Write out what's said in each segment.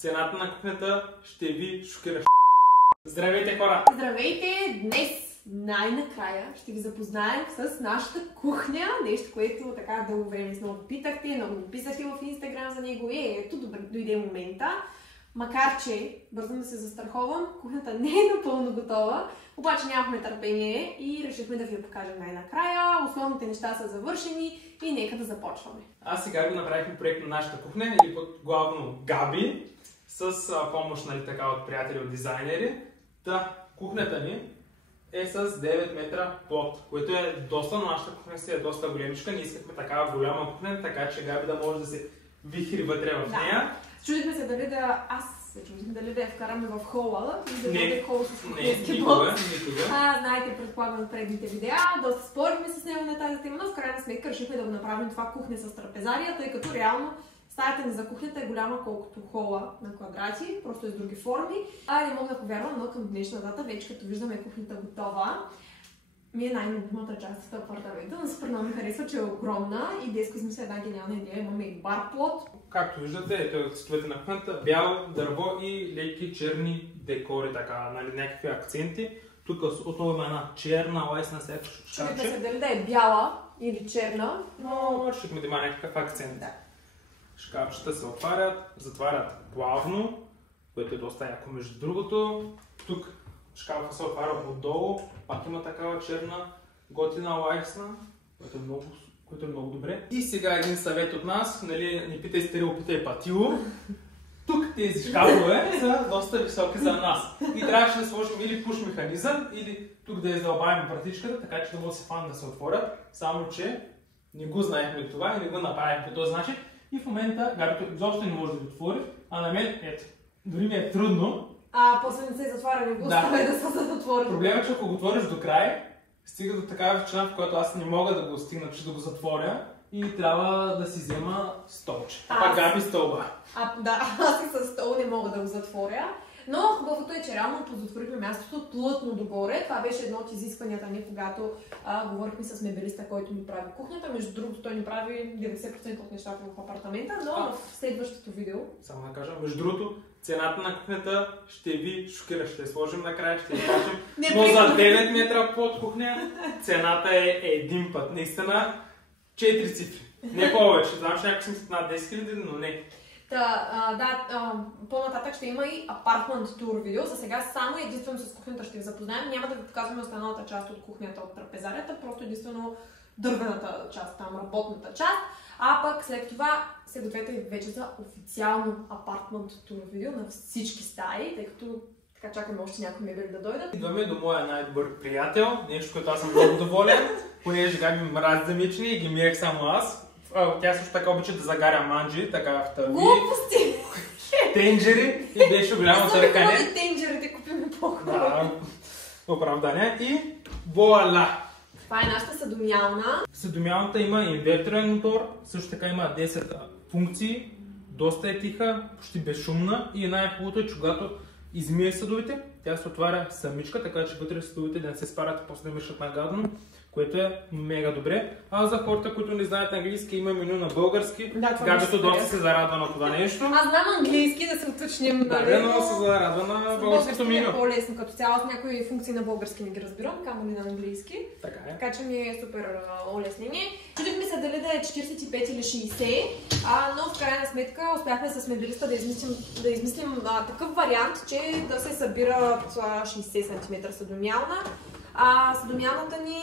цената на кухнята ще ви шокира. Здравейте, хора! Здравейте! Днес най-накрая ще ви запознаем с нашата кухня. Нещо, което така дълго време много питахте, много ми писахте в Инстаграм за него. Ето, дойде момента. Макар че, бързам да се застраховам, кухнята не е напълно готова, обаче нямахме търпение и решихме да ви я покажем най-накрая. Основните неща са завършени и нека да започваме. Аз сега ви направихме проект на нашата кухня, или под главно Габи, с помощ, нали, така, от приятели, от дизайнери. Кухнята ни е с 9 метра плот, което е доста, но нашата кухня си е доста големичка. Ние искахме такава голяма кухня, така че Габи да може да се вихри вътре в нея. Чудихме се дали да я вкараме в хола и да бъде хол с кухненски блок. Никога. Знаете, предполагам от предните видеа, доста спорихме с него на тази тема, но в крайна сметка решихме да го направим това кухня с трапезария, тъй като реално стаята ни за кухнята е голяма колкото хола на квадрати, просто е с други форми. Не мога да повярвам, но към днешна дата, вече като виждаме кухнята готова, ми е най-любимата част от апартамента, но супер много ми харесва, че е огромна и днес измисля една гениална идея. Имаме и бар плот. Както виждате, ето цветовете на кухнята, бяло дърво и леки черни декори, така, нали, някакви акценти. Тук отново има една черна лайсна шкафче. Чудите се дали да е бяла или черна, но решихме да има някакъв акцент. Да. Шкафчета се отварят, затварят плавно, което е доста яко между другото. Тук шкафа се отваря отдолу, пак има такава черна готина лайсна, което е много добре. И сега един съвет от нас, нали, не питай стерило, питай патило. Тук тези шкафове са доста високи за нас. И трябваше да сложим или пуш механизъм, или тук да издълбавим вратичката, така че да може да се отворят. Само че не го знаехме това и не го направим по този начин. И в момента Габито изобщо не може да го отвори, а на мен, ето, дори ми е трудно. После не се затваря, не го оставя да се затвори. Проблемът е, че ако го отвориш до край, стига до такава величина, в която аз не мога да го стигна, че да го затворя и трябва да си взема столче. Пак Габи стълба. Аз и с стол не мога да го затворя. Но хубавото е, че реално позатворихме мястото плътно догоре. Това беше едно от изискванията ни, когато говорихме с мебелиста, който ни прави кухнята. Между другото, той ни прави 90% от нещата в апартамента, но в следващото видео... Само да кажа, между другото, цената на кухнята ще ви шокира. Ще сложим накрая, ще ви кажем. Но за 9 метра под кухня цената е един път. Наистина 4 цифри. Не повече. Знам, че някак си мислят над 10 000, но не. По-нататък ще има и апартмент тур видео. За сега само единствено с кухнята ще ви запознаем. Няма да ви показваме останалата част от кухнята от трапезарията, просто единствено дървената част, там работната част. А пък след това се гответе вече за официално апартмент тур видео на всички стаи, тъй като така чакаме още някои мебели да дойдат. Идваме до моя най-добър приятел, нещо, което аз съм много доволен, понеже Габи мрази за мични и ги миех само аз. Тя също така обича да загаря манджи, така в тъви. Глупости! Тенджери и беше голямо търкане. Защо тенджерите купим по-хубаво? Да, оправдание и вуаля! Това е нашата съдомялна. Съдомялната има инверторен мотор, също така има 10 функции, доста е тиха, почти безшумна и най-хубавото е, че когато измие съдовете, тя се отваря самичка, така че вътре съдовете да не се спарят и после да мишат нагадно, което е мега добре. А за хората, които не знаят английски, има меню на български. Габито доста се зарадва на това нещо. Аз знам английски, да се уточним. Но се зарадва на българското меню. Е по-лесно, като цяло с някои функции на български не ги разбирам, камо ли на английски. Така че ми е супер улеснение. Чудихме се дали да е 45 или 60, но в крайна сметка успяхме с мебелиста да измислим такъв вариант, че да се събира 60 см съдомялна. Съдомялната ни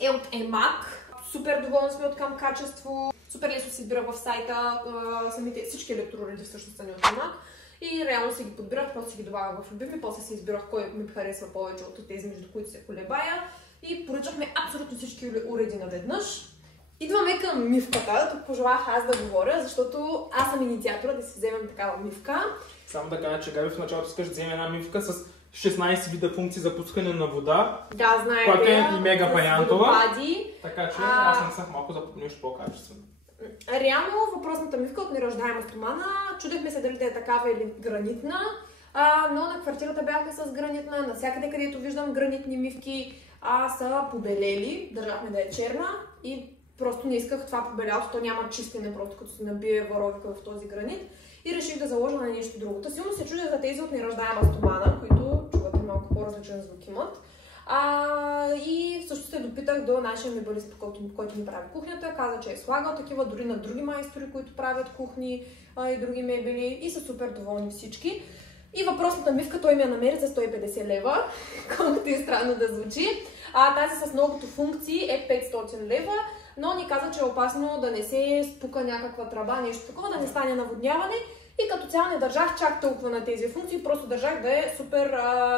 е от EMAG. Супер доволни сме от към качество. Супер лесно се избира в сайта. Всички електроуреди всъщност са ни от EMAG. И реално си ги подбирах, после си ги добавях в любими, после си избирах кой ми харесва повече от тези, между които се колебая. И поръчахме абсолютно всички уреди наведнъж. Идваме към мивката. Тук пожелах аз да говоря, защото аз съм инициатора да си вземем такава мивка. Само да кажа, че Габи в началото искаш да вземе една мивка с 16 вида функции за пускане на вода. Да, знаете. Която е мега паянтова. Така че аз съм малко за нещо по-качествено. Реално въпросната мивка от неръждаема стомана. Чудехме се дали да е такава или гранитна. Но на квартирата бяхме с гранитна. Навсякъде, където виждам гранитни мивки, са побелели. Държахме да е черна и просто не исках това побелялото. То няма чистене, просто като се набие варовика в този гранит. и реших да заложа на нещо друго. Силно се чудя за тези от нераждаема стомана, които чувате малко по-различен звук имат. И също се допитах до нашия мебелист, който ми прави кухнята. Каза, че е слагал такива дори на други майстори, които правят кухни и други мебели и са супер доволни всички. И въпросната мивка той ми я намери за 150 лева, колкото е странно да звучи. Тази с многото функции е 500 лева, но ни каза, че е опасно да не се спука някаква тръба, нещо такова, да не стане наводняване. И като цяло не държах чак толкова на тези функции, просто държах да е супер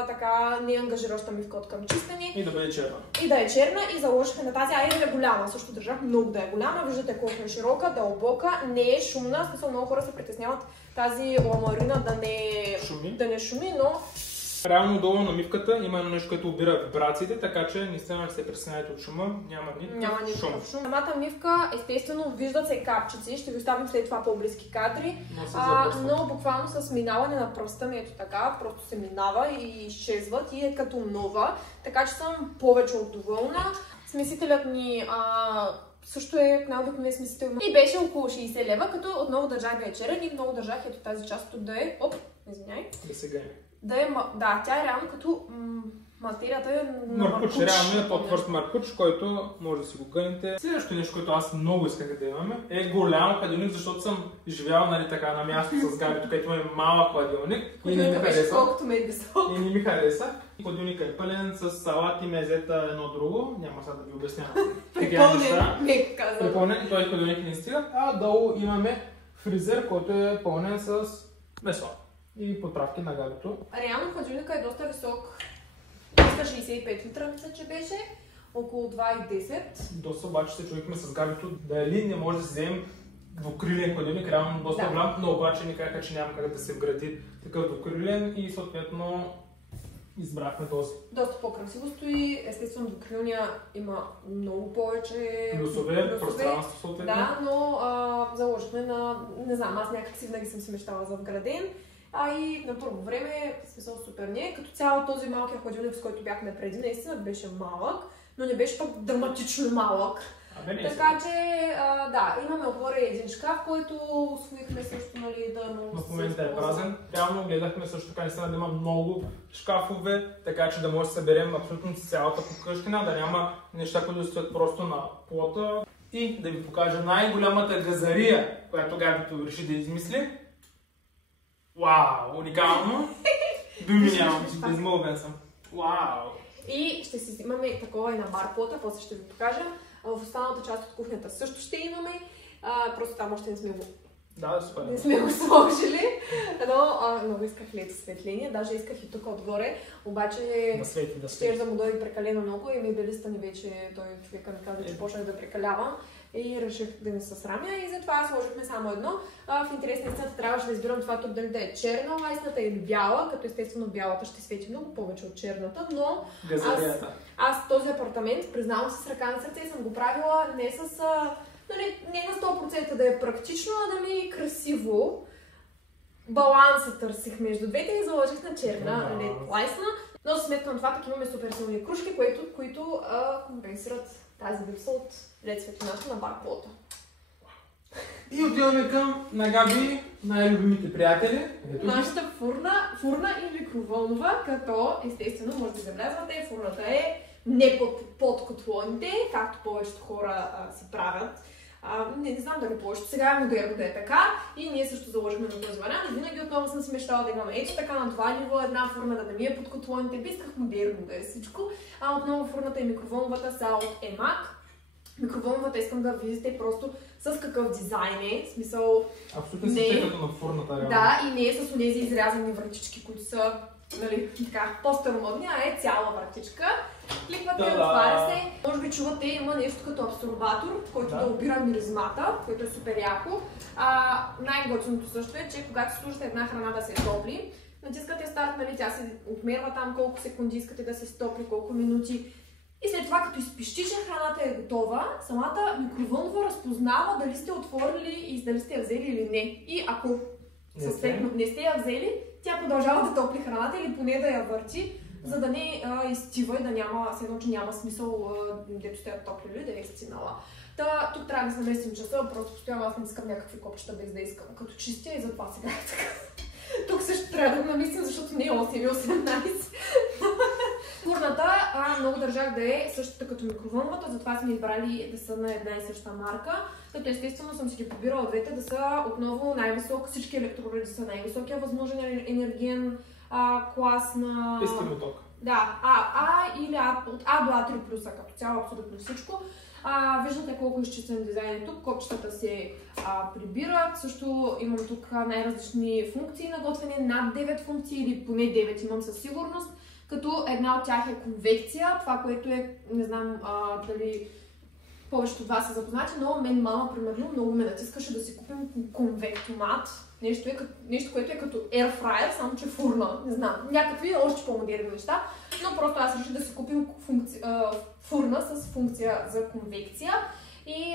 така неангажираща мивка от към чистене. И да бъде черна. И да е черна и заложихме на тази, и да е голяма. Също държах много да е голяма, виждате колко е широка, дълбока, не е шумна. В смисъл много хора се притесняват тази ламарина да не шуми, но... Реално долу на мивката има едно нещо, което обира вибрациите, така че наистина не се притеснявайте от шума, няма никакъв шум. Самата мивка, естествено, виждат се капчици, ще ви оставим след това по-близки кадри, но буквално с минаване на пръста ми ето така, просто се минава и изчезват и е като нова, така че съм повече от доволна. Смесителят ни също е най-обикновен смесител и беше около 60 лева, като отново държах да е черен и много държах ето тази част да е... Да, тя е реално като материята е на маркуч. Реално е по-твърд маркуч, който може да си го гънете. Следващото нещо, което аз много исках да имаме, е голям хладилник, защото съм живял така на място с Габи, където имаме малък хладилник. И не ми хареса. И не ми хареса. Хладилникът е пълен с салати, мезета, едно друго. Няма сега да ви обяснявам. Припълнен, и той хладилник не стига. А долу имаме фризер, който е пълнен с месо. И подправки на Габито. Реално хладилника е доста висок. 365 литра, мисля, че беше. Около 2,10. Доста обаче се чуихме с Габито дали не може да си вземем двукрилен хладилник, реално доста голям, но обаче ни казаха, че няма как да се вгради такъв двукрилен и съответно избрахме този. Доста по-красиво стои, естествено двукрилния има много повече плюсове, пространство съответно. Да, но заложихме на, не знам, аз някак си винаги съм си мечтала за вграден. И на първо време, в смисъл супер не, като цяло този малкият хладилник, с който бяхме преди, наистина беше малък, но не беше пък драматично малък. Така че, да, имаме отгоре един шкаф, който освоихме също, нали, да му... В момента е празен. Реално гледахме също така наистина да има много шкафове, така че да може да съберем абсолютно цялата покъщина, да няма неща, които стоят просто на плота. И да ви покажа най-голямата газария, която Габито реши да измисли. Вау, уникално! Думи нямам, безмълвен съм. Вау! И ще си имаме такова и на барплота, после ще ви покажа. В останалата част от кухнята също ще имаме. Просто там още не сме го... Да, супер. Не сме го сложили, но много исках лето осветление, даже исках и тук отгоре, обаче ще да му дойде прекалено много и мебелиста ни вече, той човека ми каза, че почнах да прекалявам. И реших да не се срамя и затова сложихме само едно. В интерес на истината трябваше да избирам това тук дали да е черна лайсната или бяла, като естествено бялата ще свети много повече от черната, но аз този апартамент, признавам се с ръка на сърце, съм го правила не с... не на 100% да е практично, а да ми е красиво. Баланса търсих между двете и заложих на черна лайсна, но за сметка на това пък имаме супер силни кружки, които компенсират тази липса от лед светлината на барплота. И отиваме към на Габи, най-любимите приятели. Нашата фурна и микроволнова, като естествено може да забелязвате, фурната е не под котлоните, както повечето хора си правят. Не знам дали повечето, сега е модерно да е така и ние също заложихме на този вариант и винаги отново съм си мечтала да имаме ето така на това ниво една фурна, да ми е под котлоните, исках модерно да е всичко. Отново фурната и микроволновата са от EMAG. Микроволновата искам да видите просто с какъв дизайн е, в смисъл... Абсолютно не като на фурната, реално. Да, и не е с онези изрязани вратички, които са, нали, така, по-старомодни, а е цяла вратичка. Кликвате, отваря се. Може би чувате, има нещо като абсорбатор, който да обира миризмата, което е супер яко. Най-готиното също е, че когато служите една храна да се топли, натискате старт, нали, тя се отмерва там колко секунди искате да се стопли, колко минути. И след това, като изпищи, че храната е готова, самата микровълнова разпознава дали сте отворили и дали сте я взели или не. И ако не сте я взели, тя продължава да топли храната или поне да я върти, за да не изтива и да няма, все едно, че няма смисъл, дето сте я топлили, да е стинала. Тук трябва да се наместим часа, просто постоянно аз не искам някакви копчета без да искам като чистя и затова сега е така. Тук също трябва да го намислим, защото не е 8 или 18. Фурната много държах да е същата като микровълновата, затова сме избрали да са на една и съща марка. Като естествено съм си ги побирала двете да са отново най-висок, всички електроуреди са най-високия възможен енергиен клас на... Изтимоток. Да, или от А до А3+, като цяло абсолютно всичко. Виждате колко изчистен дизайн е тук, копчетата се прибират. Също имам тук най-различни функции на готвене, над 9 функции или поне 9 имам със сигурност. Като една от тях е конвекция, това което е, не знам дали повечето от вас са запознати, но мен мама, примерно, много ме натискаше да си купим конвектомат. Нещо, което е като air fryer, само че фурна, не знам, някакви още по-модерни неща, но просто аз реших да си купим фурна с функция за конвекция. И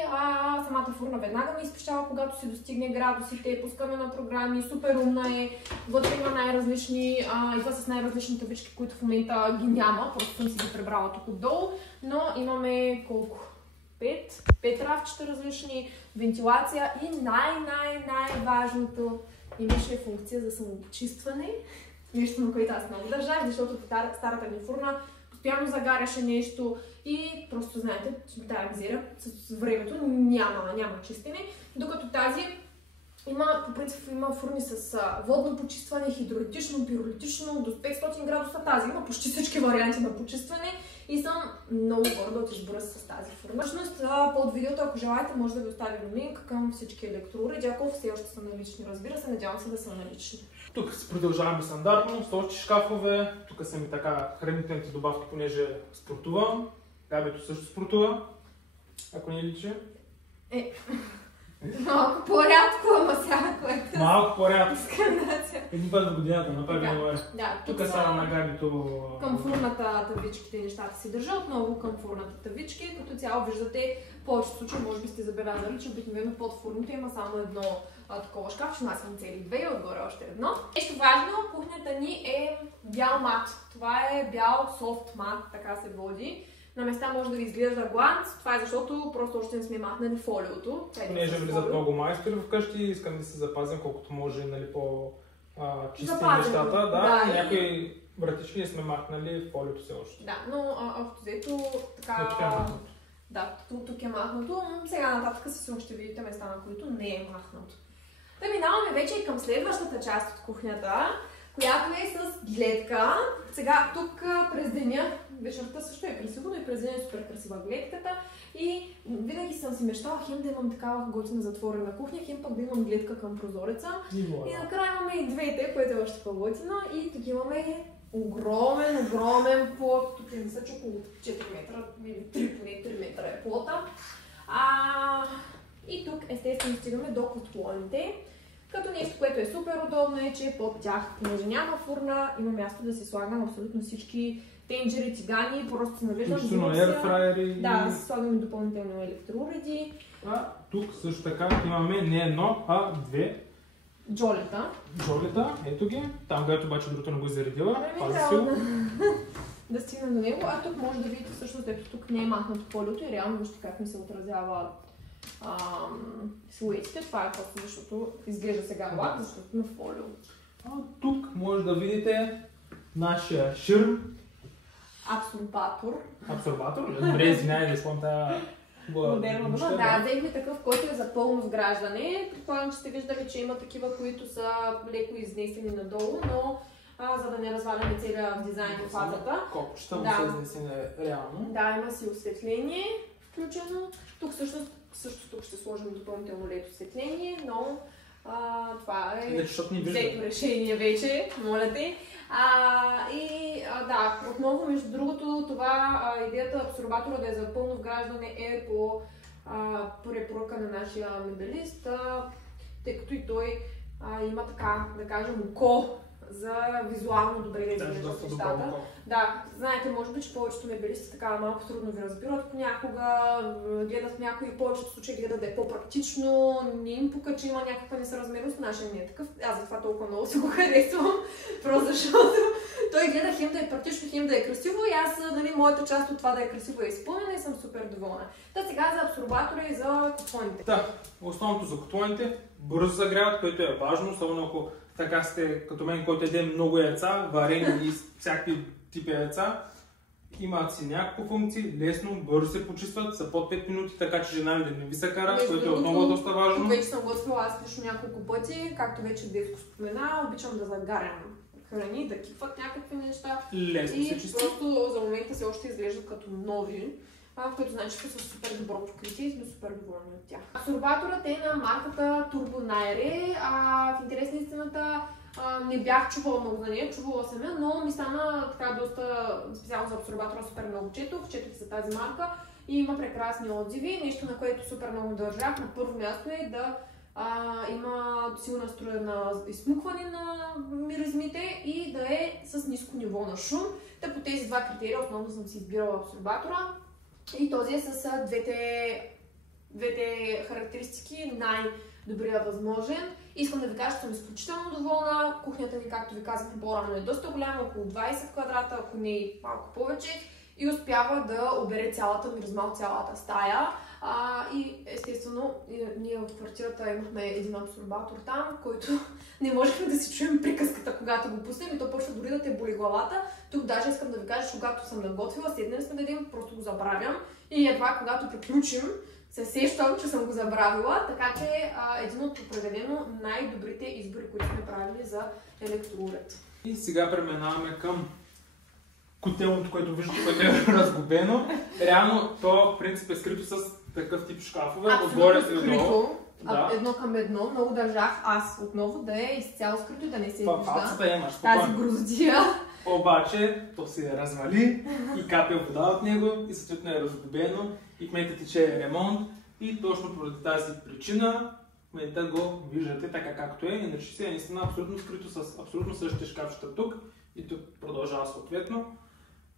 самата фурна веднага ме изпищава, когато се достигне градусите, пускаме на програми, супер умна е, вътре има най-различни, идва с най-различни табички, които в момента ги няма, просто съм си ги пребрала тук отдолу, но имаме колко? 5 рафчета различни, вентилация и най-важното, имаше функция за самопочистване, нещо на което аз много държах, защото старата ми фурна постоянно загаряше нещо и просто знаете, че тази газира с времето няма чистене, докато тази по принцип има фурни с водно почистване, хидролитично, пиролитично, до 500 градуса. Тази има почти всички варианти на почистване и съм много горда от избора с тази фурна. Всъщност под видеото, ако желаете, може да ви оставим линк към всички електроуреди, ако все още са налични, разбира се, надявам се да са налични. Тук продължаваме стандартно, столчи, шкафове, тук са ми така хранителните добавки, понеже спортувам. Габито също спортува, ако не личи. Малко по-рядко, ама сега което... Малко по-рядко. Един път в годината, напълно е. Да, тук са на Габито... Към фурната тавичките нещата си държа, отново към фурната тавички. Като цяло виждате, в повечето случаи може би сте забелязали, че обикновено под фурното има само едно такова шкафче, аз имам цели две и отгоре още едно. Нещо важно, кухнята ни е бял мат. Това е бял софт мат, така се води. На места може да ви изглежда гланц, това е защото просто още не сме махнали фолиото. Понеже влизат много майстори вкъщи, искам да се запазим колкото може, нали, по-чисти нещата. Да, някои вратички не сме махнали фолиото все още. Да, но общо взето така... Тук е махнато. Да, тук е махнато. Сега нататък със ще видите места, на които не е махнато. Да минаваме вече и към следващата част от кухнята, която е с гледка. Сега тук през деня, вечерта също е красиво, но и през деня е супер красива гледката. И винаги съм си мечтала хем да имам такава готина затворена кухня, хем пък да имам гледка към прозореца. И накрая имаме и двете, което е още по-готино. И тук имаме огромен плот. Тук не са че около 4 метра, или 3 метра е плота. И тук естествено стигаме до котлоните. Като нещо, което е супер удобно е, че под тях, понеже няма фурна, има място да си слагам абсолютно всички тенджери, тигани, просто се навеждам airfryери. Да, си слагаме допълнително електроуреди. Тук също така имаме не едно, а две джолета. Ето ги. Там, където обаче другото не го изредила. Да стигна до него. А тук може да видите всъщност, ето тук не е махнато фолиото и реално вижте как ми се отразява силуетите. Това е просто защото изглежда сега лак, защото на фолио. Тук може да видите нашия ширм. Абсорбатор? Добре, извинявай да изпълня тази модерна дума. Да, взехме такъв, който е за пълно вграждане. Предполагам, че сте виждали, че има такива, които са леко изнесени надолу, но за да не разваляме целият дизайн в фазата. Копчета му са изнесени реално. Да, има си осветление включено. Тук също тук ще сложим допълнително LED осветление, но това е взето решение вече, моля те. Да, отново, между другото, това идеята абсорбатора да е за пълно вграждане е по препоръка на нашия медалист, тъй като и той има така, да кажем, око за визуално добре да изглеждат нещата. Да, знаете, може би, че повечето медалисти така малко трудно ви разбират понякога, гледат някои, повечето случаи гледат да е по-практично, не им пука, че има някаква несъразмерност, нашия не е такъв. Аз затова толкова много си го харесвам, просто защото Той гледа хем да е практично, хем да е красиво и аз, нали, моята част от това да е красиво е изпълнена и съм супер доволна. Та сега за абсорбатора и за котлоните. Да, основното за котлоните, бързо загряват, което е важно, особено ако така сте като мен, който еде много яйца, варени и всякакви типи яйца. Имат си няколко функции, лесно, бързо се почистват, са под 5 минути, така че жена ми да не ви се кара, което е отново доста важно. Вече съм готвила аз лично няколко пъти, както вече Деско спомена, обичам да загарям храни, да кипват някакви неща. Лесно се чисти. И просто за момента се още изглеждат като нови, което значи, че са супер добро покритие и сме супер доволни от тях. Абсорбаторът е на марката Turbo Naire, в интерес на истината не бях чувала много за нея, чувала съм я, но ми стана така доста специално за абсорбатора супер много четох за тази марка и има прекрасни отзиви. Нещо, на което супер много държах на първо място е да има силна струя на изсмукване на миризмите и да е с ниско ниво на шум. Та по тези два критерия основно съм си избирала абсорбатора и този е с двете характеристики най-добрия възможен. Искам да ви кажа, че съм изключително доволна. Кухнята ни, както ви казахме по-рано, е доста голяма, около 20 квадрата, ако не и малко повече. И успява да обере цялата миризма от цялата стая. И естествено, ние от квартирата имахме един абсорбатор там, който не можехме да си чуем приказката, когато го пуснем и то почва дори да те боли главата. Тук даже искам да ви кажа, че когато съм наготвила, седнали сме да ядем, просто го забравям. И едва когато приключим, се сещам, че съм го забравила, така че един от определено най-добрите избори, които сме правили за електроуред. И сега преминаваме към котелното, което виждате, което е разгубено. Реално то в принцип е скрито с такъв тип шкафове, отгоре и отдолу. Да. Едно към едно, много държах аз отново да е изцяло скрито, да не се вижда тази грозотия. Обаче то се развали и капе вода от него и съответно е разгубено и в момента тече ремонт и точно поради тази причина в момента го виждате така както е, иначе се е наистина абсолютно скрито с абсолютно същите шкафчета тук и тук продължава съответно.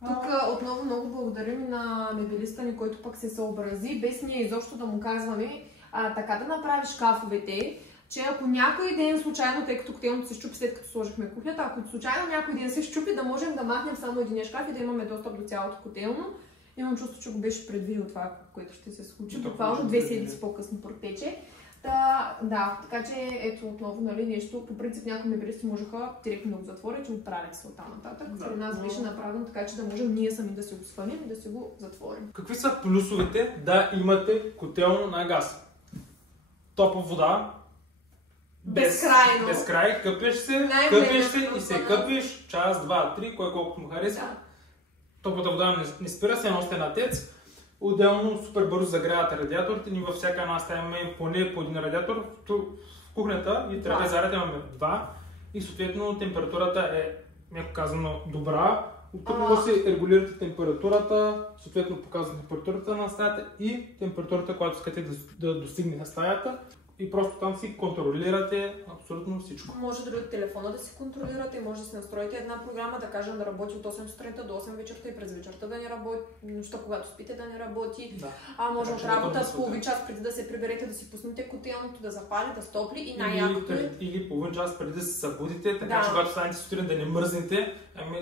Тук отново много благодарим на мебелиста ни, който пък се съобрази, без ние изобщо да му казваме така да направи шкафовете, че ако някой ден случайно, тъй като котелното се щупи след като сложихме кухнята, ако случайно някой ден се щупи, да можем да махнем само един шкаф и да имаме достъп до цялото котелно. Имам чувство, че го беше предвидил това, което ще се случи. Буквално 2 седмици по-късно протече. Да, така че ето отново, нали, нещо, по принцип някои мебелисти можеха директно да го затворят и отправят се оттам нататък. При нас беше направено така, че да можем ние сами да се го свънем и да се го затворим. Какви са плюсовете да имате котелно на газ? Топла вода, безкрайно. Безкрай, къпеш се и се къпиш час, два, три, кой колкото му харесва. Да. Топлата вода не спира се, носите на тец. Отделно супер бързо загряват радиаторите. Ние във всяка една стая имаме поне по един радиатор. В кухнята и трапезарията имаме два. И съответно температурата е, меко казано, добра. Оттук си регулирате температурата, съответно показва температурата на стаята и температурата, която искате да достигне на стаята. И просто там си контролирате абсолютно всичко. Може дори от телефона да си контролирате, може да си настроите една програма, да кажем да работи от 8 сутринта до 8 вечерта и през вечерта да не работи, нощта когато спите да не работи. Да. Може от работа с половин час преди да се приберете да си пуснете котелното, да запали, да стопли и най-якото или половин час преди да се събудите, така че когато станете сутрин да не мръзнете,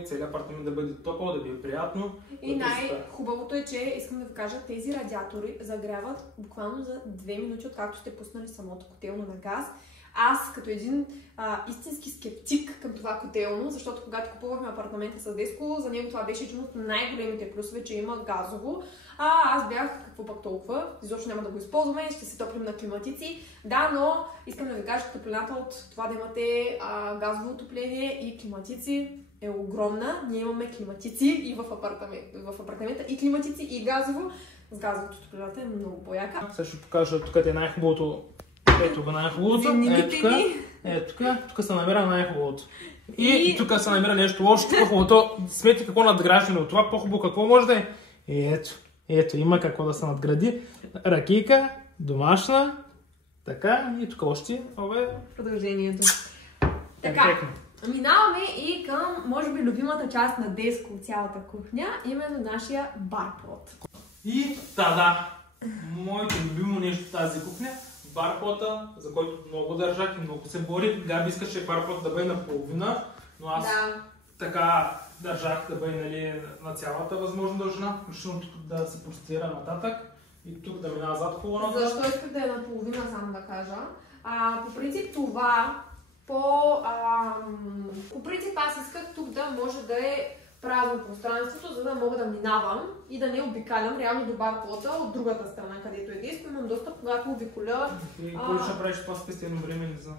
целият апартамент да бъде топъл, да ви е приятно. И най-хубавото е, че искам да ви кажа, тези радиатори загряват буквално за 2 минути, откакто сте пуснали самото котелно на газ. Аз като един истински скептик към това котелно, защото когато купувахме апартамента с Деско, за него това беше един от най-големите плюсове, че има газово. Аз бях, какво пък толкова, изобщо няма да го използваме, ще се топлим на климатици. Да, но искам да ви кажа, че топлината от това да имате газово отопление и климатици е огромна. Ние имаме климатици и в апартамента и климатици и газово. С газовото топлината е много по-яка. Сега ще покажа, тук е най-хубавото. Ето го най-хубавото. Тук се намира най-хубавото. И тук се намира нещо лошо, по-хубавото. Смети какво надграждане от това, по-хубаво какво може да е. Ето, има какво да се надгради. Ракийка, домашна, така и тук още. Продължението. Така, минаваме и към, може би, любимата част на Деско от цялата кухня, именно нашия барплот. И моето любимо нещо в тази кухня, барплота, за който много държах и много се бори. Габи искаше барплот да бъде наполовина, но аз така държах да бъде, нали, на цялата възможна дължина, включително тук да се простира нататък и тук да минава зад колоната. Защо исках да е наполовина, само да кажа? По принцип това, по принцип аз исках тук да може да е празно пространството, за да мога да минавам и да не обикалям реално до барплота от другата страна, където е диско. Имам достъп, когато обиколя. И кой ще направиш това спестено време, не знам.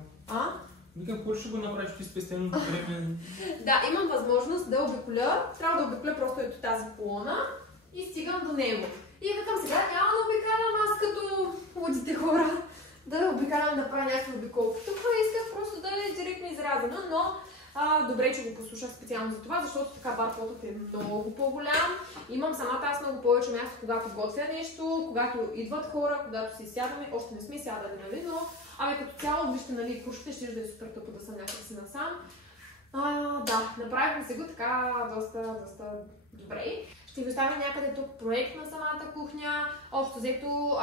Викам, кой ще го направиш ти спестено време? Да, имам възможност да обиколя. Трябва да обиколя просто ето тази колона и стигам до него. И викам сега, няма да обикалям аз като лудите хора, да обикалям да правя някакви обиколки. Тук исках просто да е директно изразено, но добре, че го послушах специално за това, защото така барплотът е много по-голям. Имам самата аз много повече място, когато готвя нещо, когато идват хора, когато си сядаме. Още не сме сядали, нали, но като цяло, вижте, нали, крушките ще да е супер тъпо да съм някакси насам. Да, направихме се го така доста добре. Ще ви оставя някъде тук проект на самата кухня. Общо взето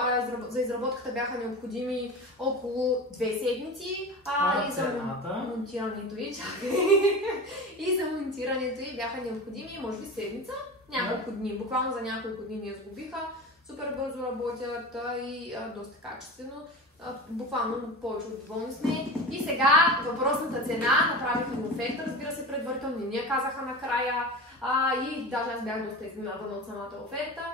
за изработката бяха необходими около 2 седмици. И за монтирането и за монтирането й бяха необходими, може би седмица, няколко дни. Буквално за няколко дни я сглобиха. Супер бързо работят и доста качествено. Буквално повече от доволни сме. И сега въпросната цена, направиха ми оферта, разбира се, предварително, не ни казаха накрая. И даже аз бях доста изненадана от самата оферта.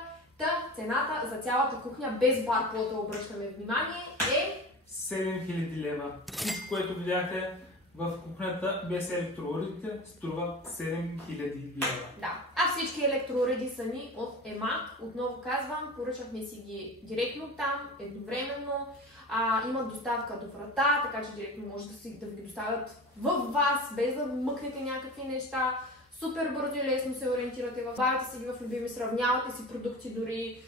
Цената за цялата кухня без барплота, обръщаме внимание, е 7000 лева. Всичко, което видяхте в кухнята без електроуредите, струва 7000 лева. Да, всички електроуреди са ни от Емак. Отново казвам, поръчахме си ги директно там, едновременно. Имат доставка до врата, така че директно може да ви доставят във вас, без да мъкнете някакви неща. Супер бързо и лесно се ориентирате, добавяте се ги в любими, сравнявате си продукти дори.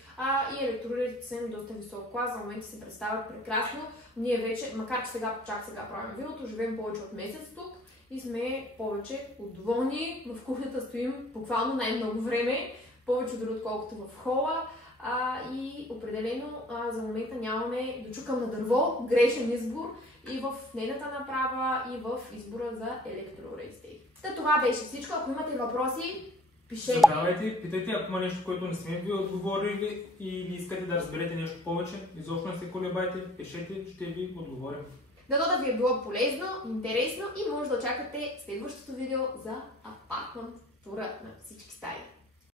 И електроуредите са им доста висок клас, за момента се представят прекрасно. Ние вече, макар че чак сега правим виното, живеем повече от месец тук и сме повече от доволни. В кухнята стоим буквално най-много време, повече дори отколкото в хола. И определено за момента нямаме дочукам на дърво, грешен избор и в нейната направа, и в избора за електроуредите. Това беше всичко. Ако имате въпроси, пишете. Задавайте, питайте, ако има нещо, което не сме ви отговорили или искате да разберете нещо повече, изобщо не се колебайте, пишете, ще ви отговорим. Дано да ви е било полезно, интересно и може да очаквате следващото видео за апартмент тура на всички стаи.